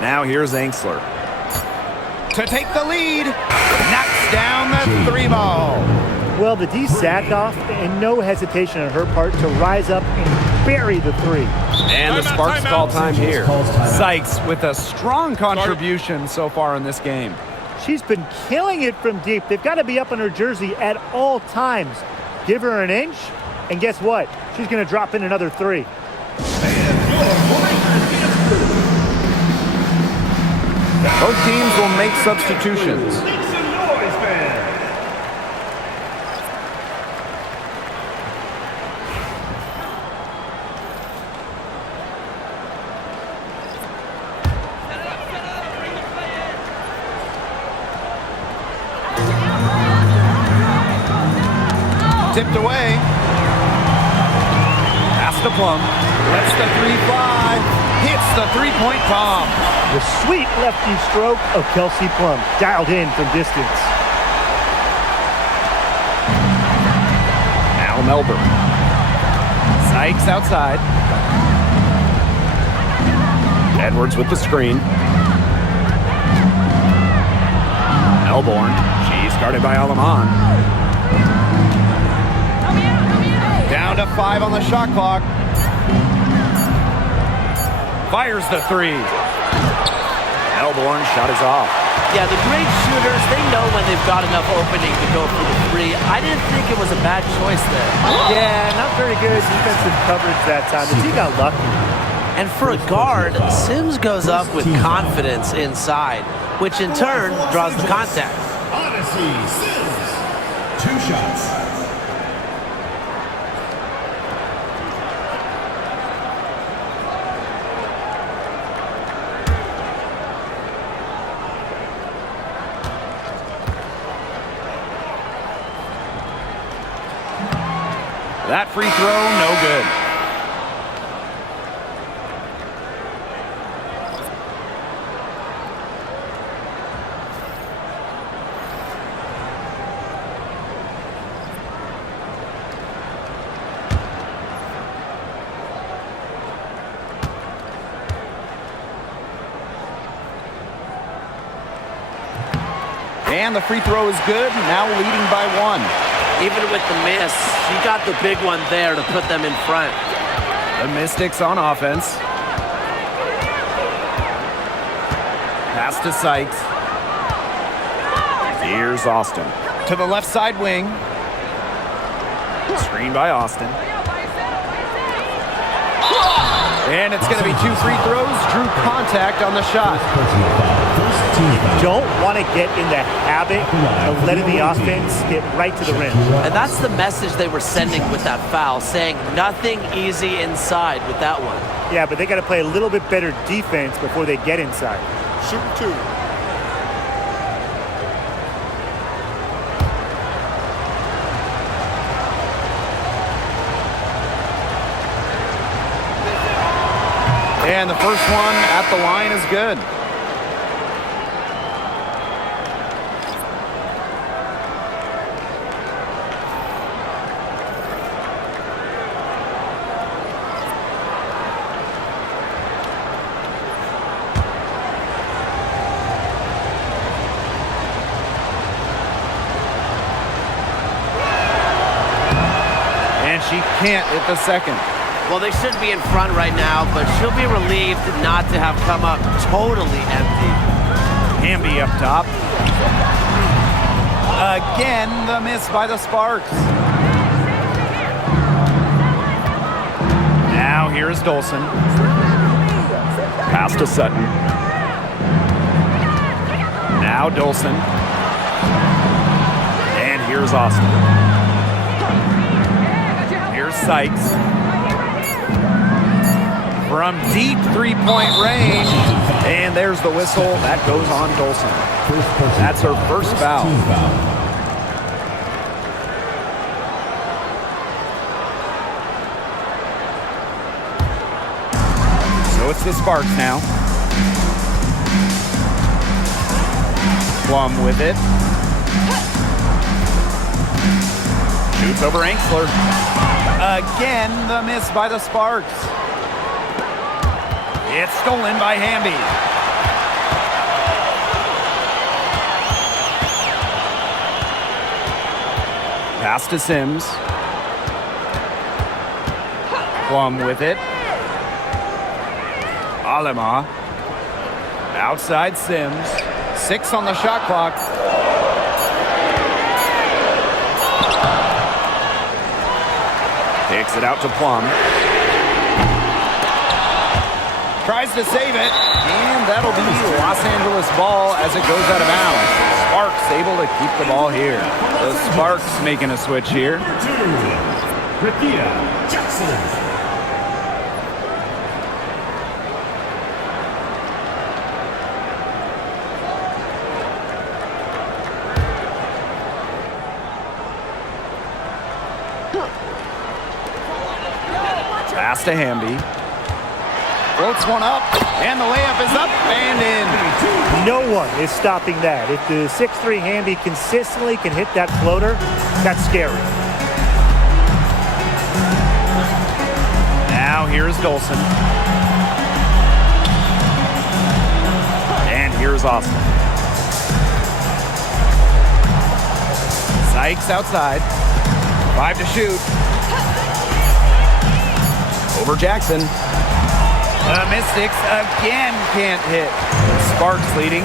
Now here's Angsler. To take the lead. Knocks down the three ball. Well, the D sat off, and no hesitation on her part to rise up and bury the three. And the Sparks call time here. Sykes with a strong contribution so far in this game. She's been killing it from deep. They've got to be up on her jersey at all times. Give her an inch, and guess what? She's going to drop in another three. Both teams will make substitutions. Tipped away. Pass to Plum. Lets the three fly. Hits the three-point bomb. The sweet lefty stroke of Kelsey Plum, dialed in from distance. Now Melbourne. Sykes outside. Edwards with the screen. Melbourne. She's guarded by Alaman. Down to 5 on the shot clock. Fires the three. Melbourne shot is off. Yeah, the great shooters, they know when they've got enough opening to go for the three. I didn't think it was a bad choice there. Yeah, not very good defensive coverage that time. The team got lucky. And for a guard, Sims goes up with confidence inside, which in turn draws the contact. Odyssey Sims. 2 shots. That free throw, no good. And the free throw is good, now leading by 1. Even with the miss, she got the big one there to put them in front. The Mystics on offense. Pass to Sykes. Here's Austin. To the left side wing. Screen by Austin. And it's going to be 2 free throws. Drew contact on the shot. Don't want to get in the habit of letting the offense get right to the rim. And that's the message they were sending with that foul, saying nothing easy inside with that one. Yeah, but they got to play a little bit better defense before they get inside. Shooting 2. And the first one at the line is good. can't hit the second. Well, they should be in front right now, but she'll be relieved not to have come up totally empty. Hamby up top. Again, the miss by the Sparks. Now here's Dolson. Pass to Sutton. Now Dolson. And here's Austin. Here's Sykes. From deep three-point range. And there's the whistle. That goes on Dolson. That's her first foul. So it's the Sparks now. Plum with it. Shoots over Angsler. Again, the miss by the Sparks. It's stolen by Hamby. Pass to Sims. Plum with it. Alema. Outside Sims. 6 on the shot clock. Takes it out to Plum. Tries to save it, and that'll be Los Angeles ball as it goes out of bounds. Sparks able to keep the ball here. The Sparks making a switch here. Jackson. Pass to Hamby. Floats one up, and the layup is up and in. No one is stopping that. If the 6'3" Hamby consistently can hit that floater, that's scary. Now here's Dolson. And here's Austin. Sykes outside. 5 to shoot. Over Jackson. The Mystics again can't hit. Sparks leading.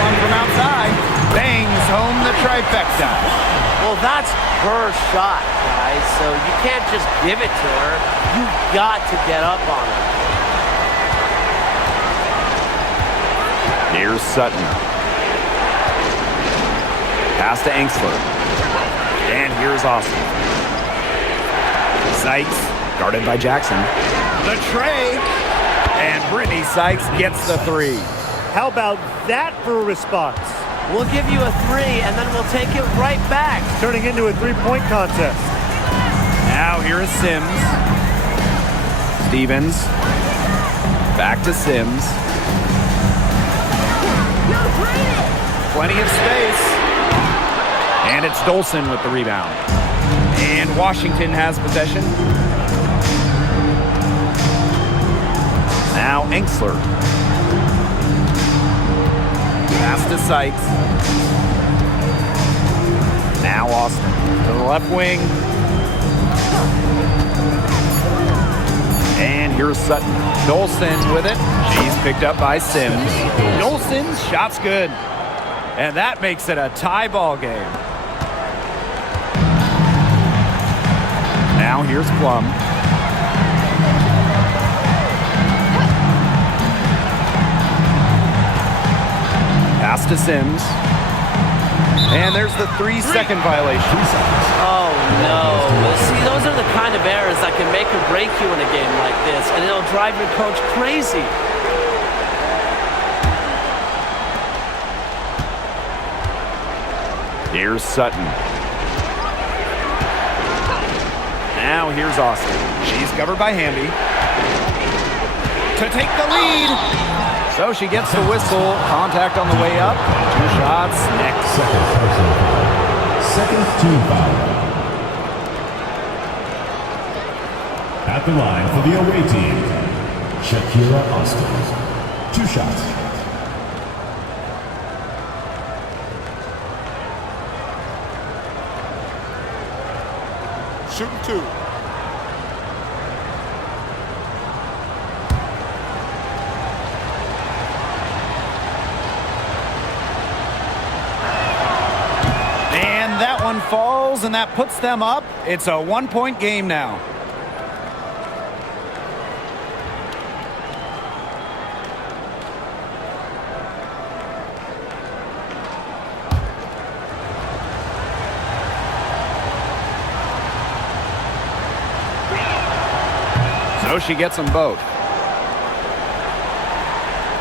One from outside. Bangs home the trifecta. Well, that's her shot, guys, so you can't just give it to her. You've got to get up on her. Here's Sutton. Pass to Angsler. And here's Austin. Sykes, guarded by Jackson. The tray, and Brittany Sykes gets the 3. How about that for a response? We'll give you a 3, and then we'll take it right back. Turning into a three-point contest. Now here is Sims. Stevens. Back to Sims. Plenty of space. And it's Dolson with the rebound. And Washington has possession. Now Angsler. Pass to Sykes. Now Austin to the left wing. And here's Sutton. Dolson with it. She's picked up by Sims. Dolson's shot's good. And that makes it a tie ball game. Now here's Plum. Pass to Sims. And there's the 3-second violation. Oh, no. See, those are the kind of errors that can make or break you in a game like this, and it'll drive your coach crazy. Here's Sutton. Now here's Austin. She's covered by Hamby. To take the lead. So she gets the whistle. Contact on the way up. 2 shots next. Second team foul. At the line for the away team, Shakira Austin. 2 shots. Shooting 2. And that one falls, and that puts them up. It's a 1-point game now. So she gets them both.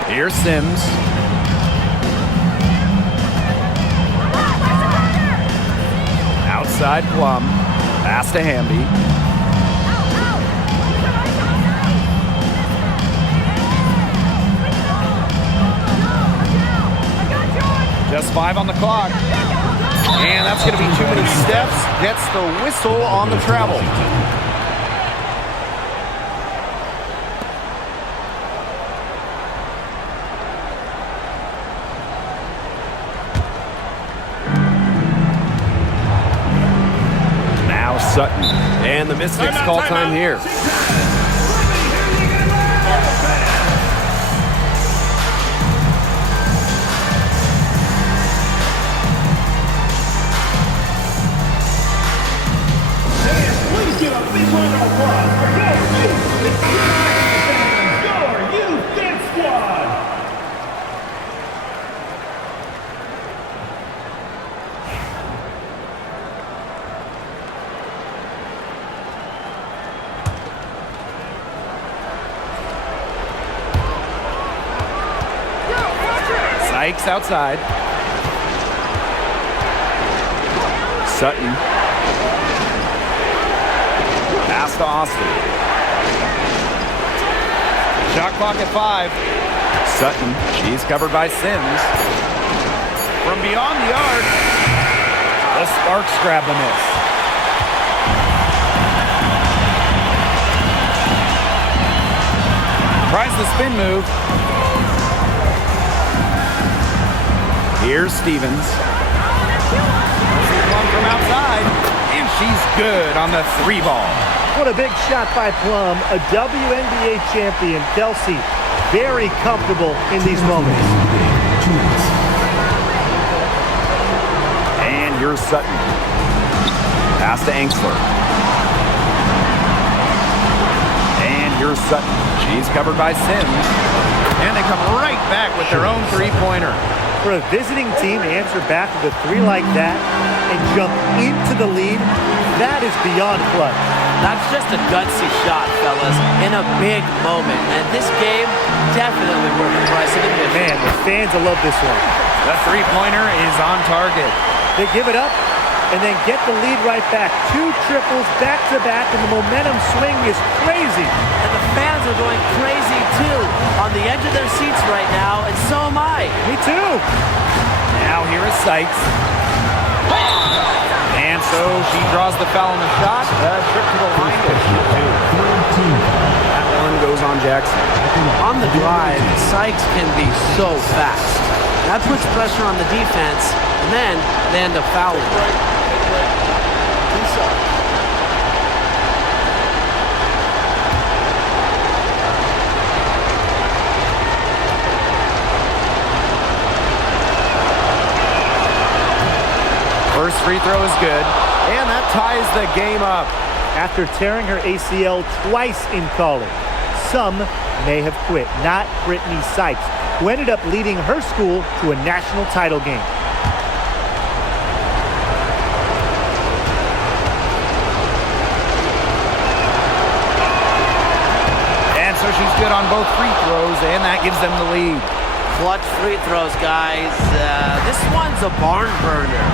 Here's Sims. Outside Plum. Pass to Hamby. Just 5 on the clock. And that's going to be too many steps. Gets the whistle on the travel. Sutton. And the Mystics call time here. Please give a big round of applause for your youth dance squad. Sykes outside. Sutton. Pass to Austin. Shot clock at 5. Sutton. She's covered by Sims. From beyond the arc, the Sparks grab the miss. Tries the spin move. Here's Stevens. Plum from outside, and she's good on the 3 ball. What a big shot by Plum, a WNBA champion. Kelsey, very comfortable in these moments. And here's Sutton. Pass to Angsler. And here's Sutton. She's covered by Sims, and they come right back with their own 3-pointer. For a visiting team to answer back with a 3 like that and jump into the lead, that is beyond clutch. That's just a gutsy shot, fellas, in a big moment. And this game, definitely worth the price of admission. Man, the fans will love this one. The 3-pointer is on target. They give it up and then get the lead right back. 2 triples back-to-back, and the momentum swing is crazy. And the fans are going crazy, too, on the edge of their seats right now, and so am I. Me too. Now here is Sykes. And so she draws the foul on the shot. Trip to the line to shoot 2. That one goes on Jackson. On the drive, Sykes can be so fast. That puts pressure on the defense, and then they end up fouling. First free throw is good, and that ties the game up. After tearing her ACL twice in college, some may have quit. Not Brittany Sykes, who ended up leading her school to a national title game. And so she's good on both free throws, and that gives them the lead. Clutch free throws, guys. This one's a barn burner.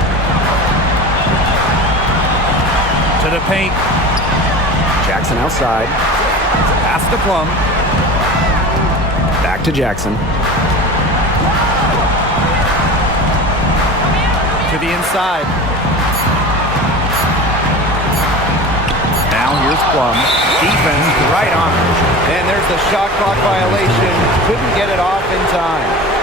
To the paint. Jackson outside. Pass to Plum. Back to Jackson. To the inside. Now here's Plum. Defense right on her. And there's the shot clock violation. Couldn't get it off in time.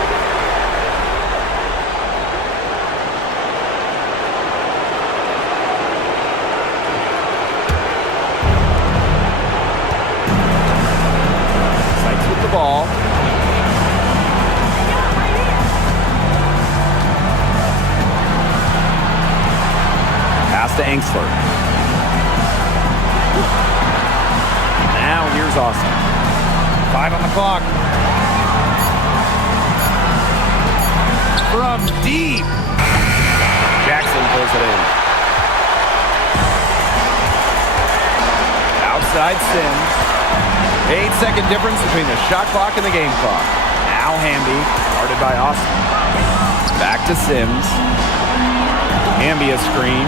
Kessler. Now here's Austin. 5 on the clock. From deep. Jackson pulls it in. Outside Sims. 8-second difference between the shot clock and the game clock. Now Hamby, guarded by Austin. Back to Sims. Hamby a screen.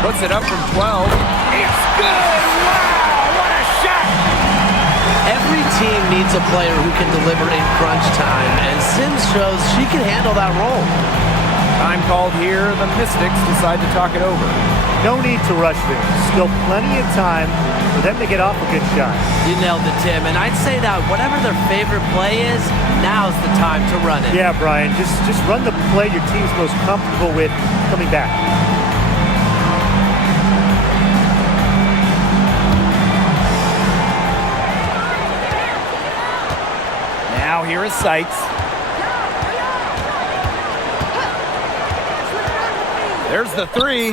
Puts it up from 12. It's good! Wow! What a shot! Every team needs a player who can deliver in crunch time, and Sims shows she can handle that role. Time called here. The Mystics decide to talk it over. No need to rush things. Still plenty of time for them to get off a good shot. You nailed it, Tim, and I'd say that whatever their favorite play is, now's the time to run it. Yeah, Brian, just run the play your team's most comfortable with coming back. Now here is Sykes. There's the three.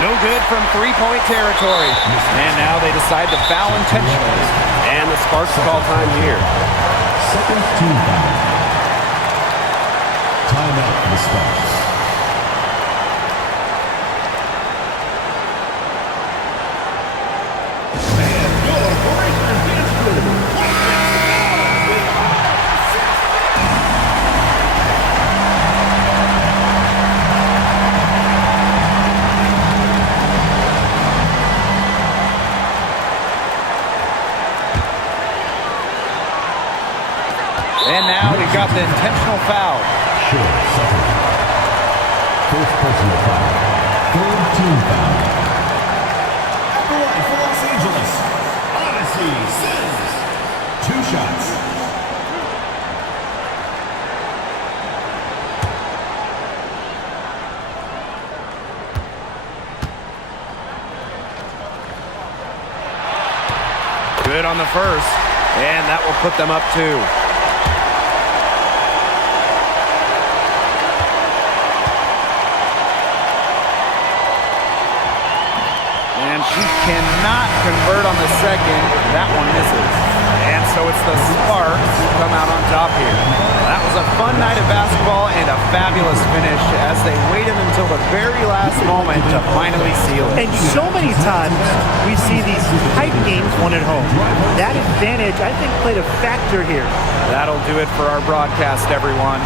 No good from three-point territory. And now they decide to foul intentionally. And the Sparks call time here. Second team foul. Timeout for the Sparks. And now we've got the intentional foul. Short second. First personal foul. Third team foul. At the line for Los Angeles, Odyssey Sims. 2 shots. Good on the first. And that will put them up 2. And she cannot convert on the second. That one misses. And so it's the Sparks who come out on top here. That was a fun night of basketball and a fabulous finish as they waited until the very last moment to finally seal it. And so many times we see these tight games won at home. That advantage, I think, played a factor here. That'll do it for our broadcast, everyone.